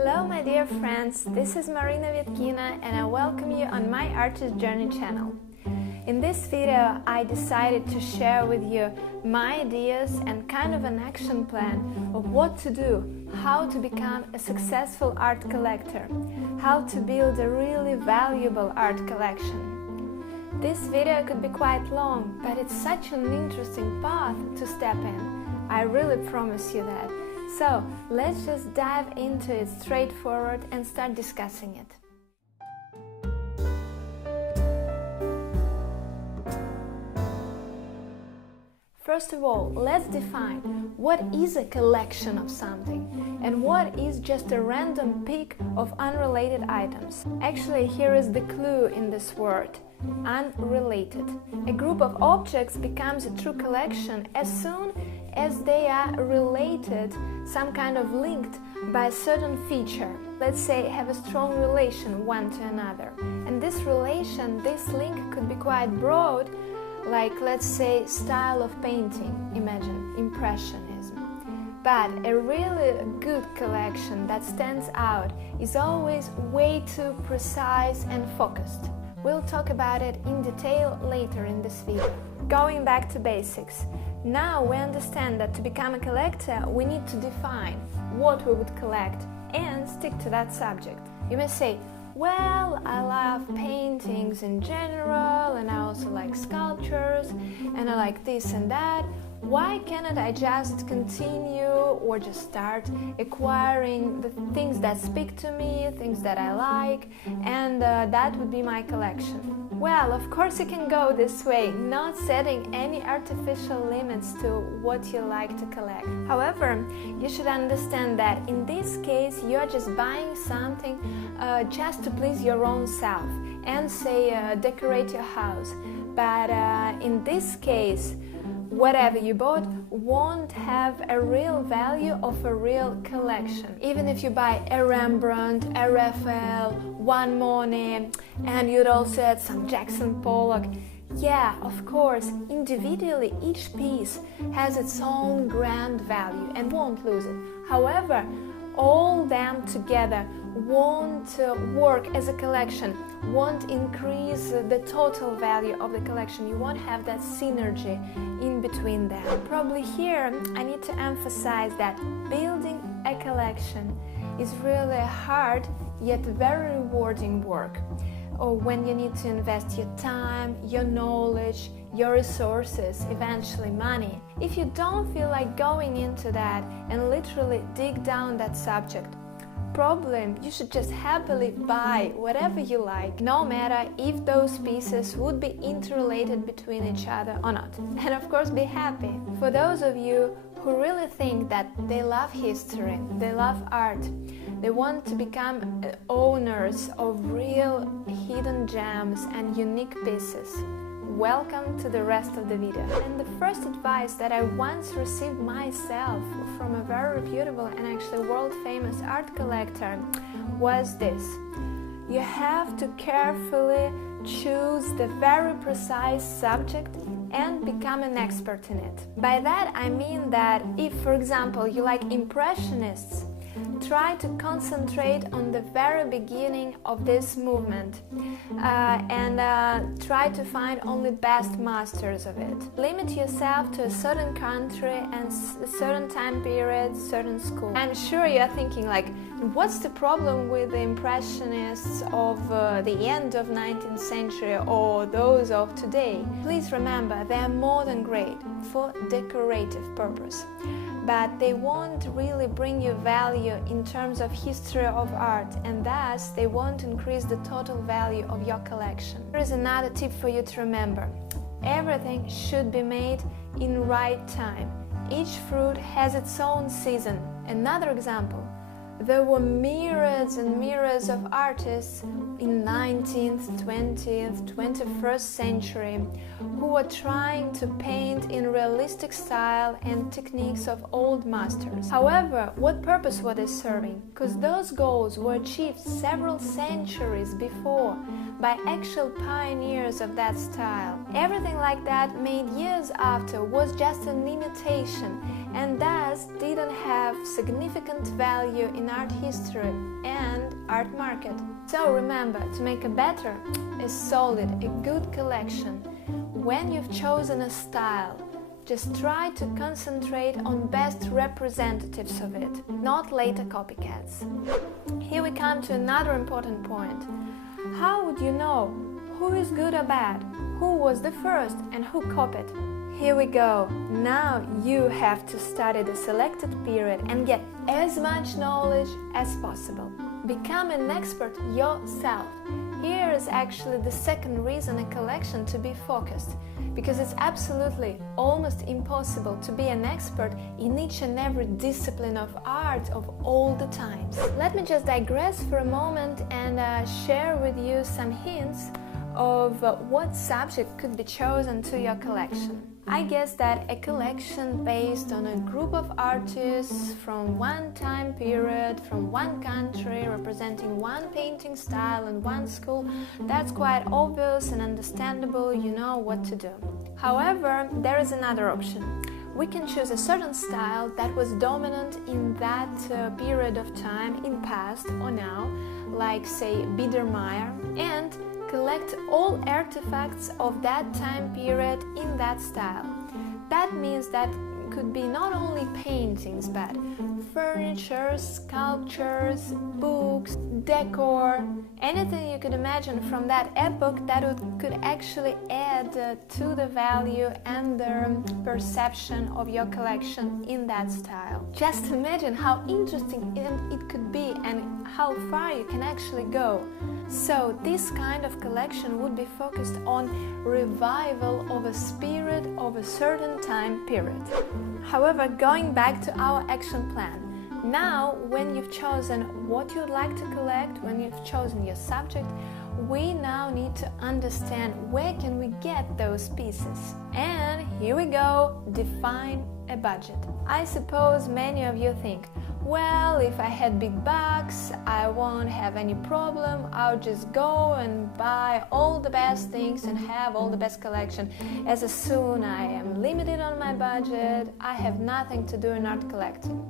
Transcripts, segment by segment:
Hello my dear friends, this is Marina Viatkina and I welcome you on my Artist Journey channel. In this video I decided to share with you my ideas and kind of an action plan of what to do, how to become a successful art collector, how to build a really valuable art collection. This video could be quite long, but it's such an interesting path to step in. I really promise you that. So let's just dive into it straightforward and start discussing it. First of all, let's define what is a collection of something and what is just a random pick of unrelated items. Actually, here is the clue in this word: unrelated. A group of objects becomes a true collection as soon as they are related, some kind of linked by a certain feature. Let's say have a strong relation one to another. And this relation, this link could be quite broad, like let's say style of painting, imagine Impressionism. But a really good collection that stands out is always way too precise and focused. We'll talk about it in detail later in this video. Going back to basics. Now we understand that to become a collector we need to define what we would collect and stick to that subject. You may say, well, I love paintings in general and I also like sculptures and I like this and that. Why cannot I just continue or just start acquiring the things that speak to me, things that I like, and that would be my collection? Well, of course you can go this way, not setting any artificial limits to what you like to collect. However, you should understand that in this case you are just buying something just to please your own self and say decorate your house. But in this case, whatever you bought won't have a real value of a real collection. Even if you buy a Rembrandt, a Raphael, one Monet, and you'd also add some Jackson Pollock, yeah, of course, individually each piece has its own grand value and won't lose it. However, all them together won't work as a collection, won't increase the total value of the collection. You won't have that synergy in between them. Probably here I need to emphasize that building a collection is really hard yet very rewarding work. Or when you need to invest your time, your knowledge, your resources, eventually money. If you don't feel like going into that and literally dig down that subject, probably you should just happily buy whatever you like, no matter if those pieces would be interrelated between each other or not. And of course be happy. For those of you who really think that they love history, they love art, they want to become owners of real hidden gems and unique pieces, welcome to the rest of the video. And the first advice that I once received myself from a very reputable and actually world-famous art collector was this: you have to carefully choose the very precise subject and become an expert in it. By that I mean that if, for example, you like Impressionists, try to concentrate on the very beginning of this movement and try to find only best masters of it. Limit yourself to a certain country and a certain time period, certain school. I'm sure you're thinking like, what's the problem with the Impressionists of the end of 19th century or those of today? Please remember, they are more than great for decorative purpose, but they won't really bring you value in terms of history of art, and thus they won't increase the total value of your collection. There is another tip for you to remember: everything should be made in right time. Each fruit has its own season. Another example: there were myriads and myriads of artists in 19th, 20th, 21st century who were trying to paint in realistic style and techniques of old masters. However, what purpose were they serving? Because those goals were achieved several centuries before by actual pioneers of that style. Everything like that made years after was just an imitation and thus didn't have significant value in art history and art market. So remember, to make a better, a solid, a good collection, when you've chosen a style, just try to concentrate on best representatives of it, not later copycats. Here we come to another important point. How would you know who is good or bad, who was the first and who copied? Here we go. Now you have to study the selected period and get as much knowledge as possible. Become an expert yourself. Here is actually the second reason a collection to be focused, because it's absolutely almost impossible to be an expert in each and every discipline of art of all the times. Let me just digress for a moment and share with you some hints of what subject could be chosen to your collection. I guess that a collection based on a group of artists from one time period, from one country, representing one painting style and one school, that's quite obvious and understandable, you know what to do. However, there is another option. We can choose a certain style that was dominant in that period of time in past or now, like say Biedermeier, and collect all artifacts of that time period in that style. That means that could be not only paintings, but furniture, sculptures, books, decor, anything you could imagine from that epoch that could actually add to the value and the perception of your collection in that style. Just imagine how interesting it could be and how far you can actually go. So this kind of collection would be focused on revival of a spirit of a certain time period. However, going back to our action plan, now when you've chosen what you'd like to collect, when you've chosen your subject, we now need to understand where can we get those pieces. And here we go, define a budget. I suppose many of you think, well, if I had big bucks, I won't have any problem. I'll just go and buy all the best things and have all the best collection. As soon I am limited on my budget, I have nothing to do in art collecting.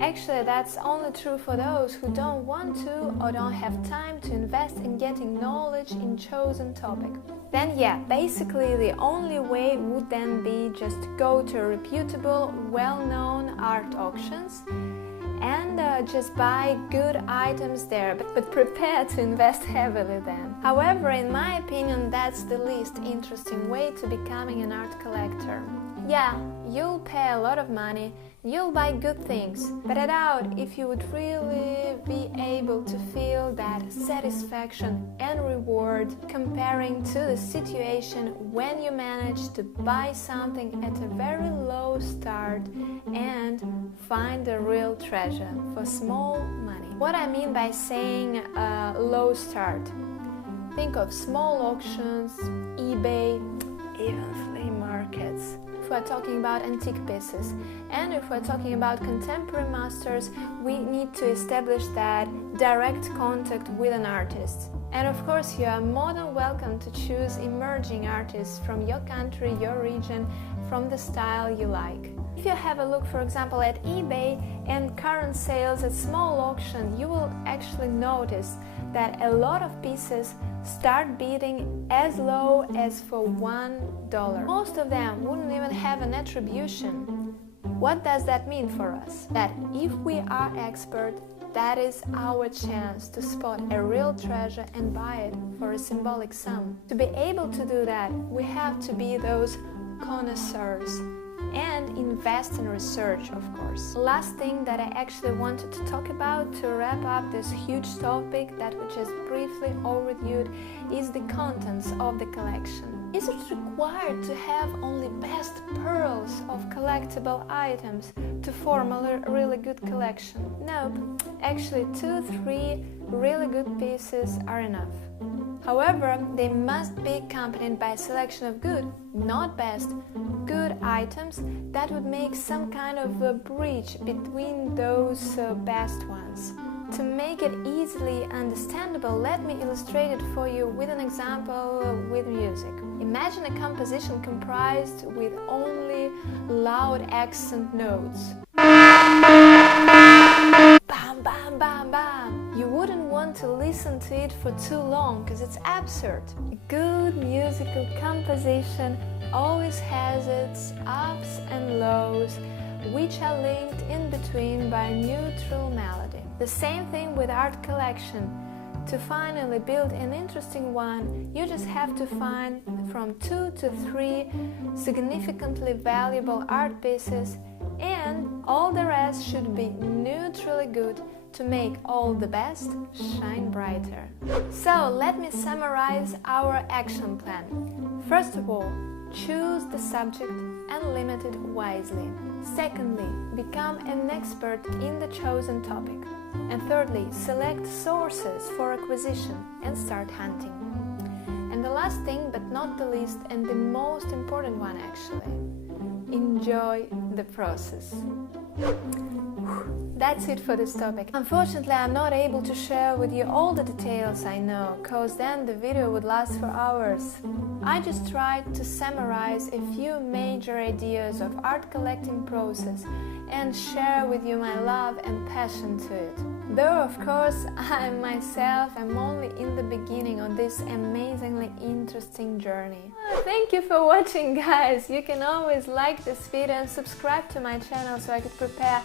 Actually, that's only true for those who don't want to or don't have time to invest in getting knowledge in chosen topic. Then yeah, basically the only way would then be just to go to reputable, well-known art auctions and just buy good items there, but prepare to invest heavily then. However, in my opinion, that's the least interesting way to becoming an art collector. Yeah, you'll pay a lot of money, you'll buy good things, but I doubt if you would really be able to feel that satisfaction and reward comparing to the situation when you manage to buy something at a very low start and find a real treasure for small money. What I mean by saying low start, think of small auctions, eBay, even flea markets. If we're talking about antique pieces, and if we're talking about contemporary masters, we need to establish that direct contact with an artist. And of course, you are more than welcome to choose emerging artists from your country, your region, from the style you like. If you have a look, for example, at eBay and current sales at small auction, you will actually notice that a lot of pieces start bidding as low as for $1. Most of them wouldn't even have an attribution. What does that mean for us? That if we are expert, that is our chance to spot a real treasure and buy it for a symbolic sum. To be able to do that, we have to be those connoisseurs and invest in research, of course. Last thing that I actually wanted to talk about to wrap up this huge topic that we just briefly overviewed is the contents of the collection. Is it required to have only best pearls of collectible items to form a really good collection? Nope. Actually, 2-3 really good pieces are enough. However, they must be accompanied by a selection of good, not best, good items that would make some kind of a bridge between those best ones. To make it easily understandable, let me illustrate it for you with an example with music. Imagine a composition comprised with only loud accent notes. Bam, bam, bam, bam. You wouldn't want to listen to it for too long because it's absurd. A good musical composition always has its ups and lows, which are linked in between by a neutral melody. The same thing with art collection. To finally build an interesting one, you just have to find from 2 to 3 significantly valuable art pieces, and all the rest should be neutrally good to make all the best shine brighter. So let me summarize our action plan. First of all, choose the subject and limit it wisely. Secondly, become an expert in the chosen topic. And thirdly, select sources for acquisition and start hunting. And the last thing, but not the least, and the most important one actually, enjoy the process. That's it for this topic. Unfortunately, I'm not able to share with you all the details I know, cause then the video would last for hours. I just tried to summarize a few major ideas of art collecting process and share with you my love and passion to it. Though of course I myself am only in the beginning of this amazingly interesting journey. Thank you for watching, guys. You can always like this video and subscribe to my channel so I could prepare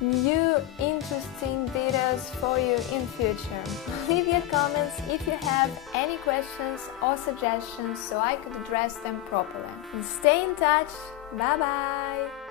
new interesting videos for you in future. Leave your comments if you have any questions or suggestions so I could address them properly. And stay in touch. Bye bye!